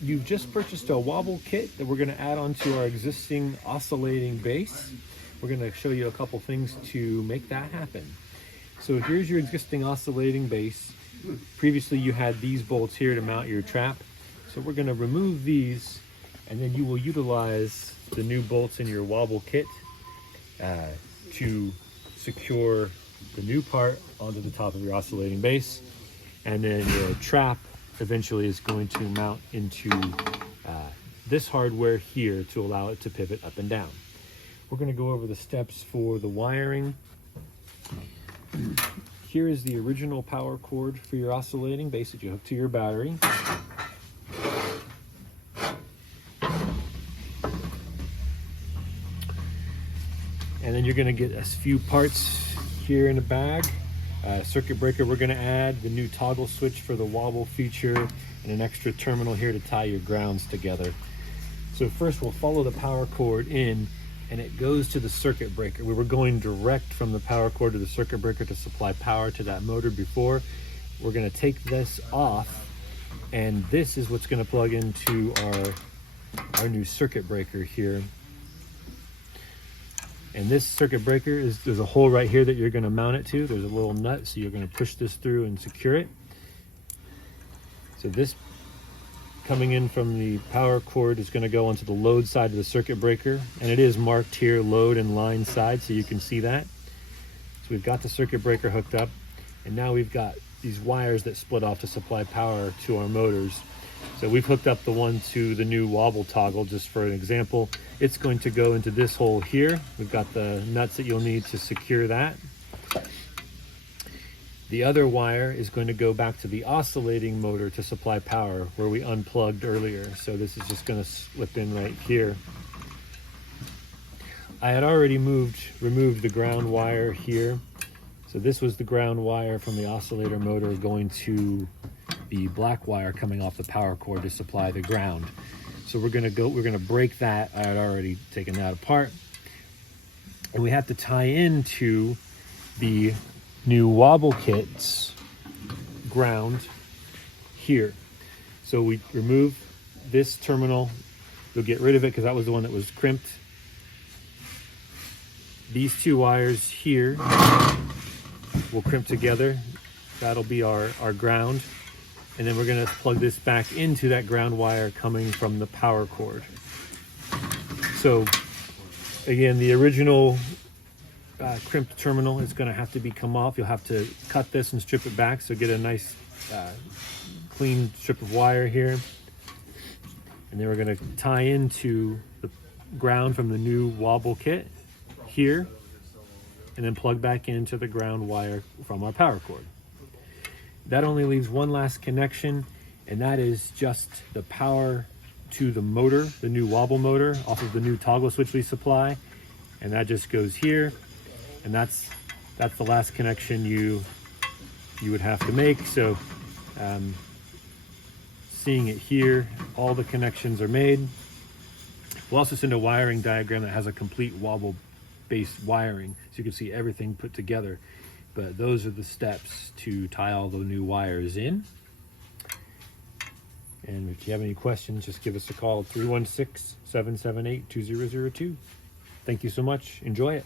you've just purchased a wobble kit that we're going to add onto our existing oscillating base. We're going to show you a couple things to make that happen. So here's your existing oscillating base. Previously you had these bolts here to mount your trap. So we're going to remove these, and then you will utilize the new bolts in your wobble kit to secure the new part onto the top of your oscillating base. And then your trap eventually is going to mount into this hardware here to allow it to pivot up and down. We're going to go over the steps for the wiring. Here is the original power cord for your oscillating base that you hook to your battery. And then you're going to get a few parts here in the bag. Circuit breaker we're going to add, the new toggle switch for the wobble feature, and an extra terminal here to tie your grounds together. So first we'll follow the power cord in, and it goes to the circuit breaker. We were going direct from the power cord to the circuit breaker to supply power to that motor before. We're going to take this off, and this is what's going to plug into our new circuit breaker here. And this circuit breaker there's a hole right here that you're going to mount it to. There's a little nut, so you're going to push this through and secure it. So this coming in from the power cord is going to go onto the load side of the circuit breaker, and it is marked here load and line side, so you can see that. So we've got the circuit breaker hooked up, and now we've got these wires that split off to supply power to our motors. So we've hooked up the one to the new wobble toggle just for an example. It's going to go into this hole here. We've got the nuts that you'll need to secure that. The other wire is going to go back to the oscillating motor to supply power where we unplugged earlier. So this is just going to slip in right here. I had already removed the ground wire here. So this was the ground wire from the oscillator motor going to the black wire coming off the power cord to supply the ground. So we're gonna break that. I had already taken that apart. And we have to tie into the new wobble kit's ground here. So we remove this terminal. You'll get rid of it because that was the one that was crimped. These two wires here will crimp together. That'll be our ground. And then we're going to plug this back into that ground wire coming from the power cord. So again, the original crimped terminal is going to have to come off. You'll have to cut this and strip it back, so get a nice clean strip of wire here. And then we're going to tie into the ground from the new wobble kit here, and then plug back into the ground wire from our power cord. That only leaves one last connection, and that is just the power to the motor, the new wobble motor off of the new toggle switch we supply. And that just goes here, and that's the last connection you would have to make. So seeing it here, all the connections are made. We'll also send a wiring diagram that has a complete wobble based wiring, so you can see everything put together. But those are the steps to tie all the new wires in. And if you have any questions, just give us a call at 316-778-2002. Thank you so much. Enjoy it.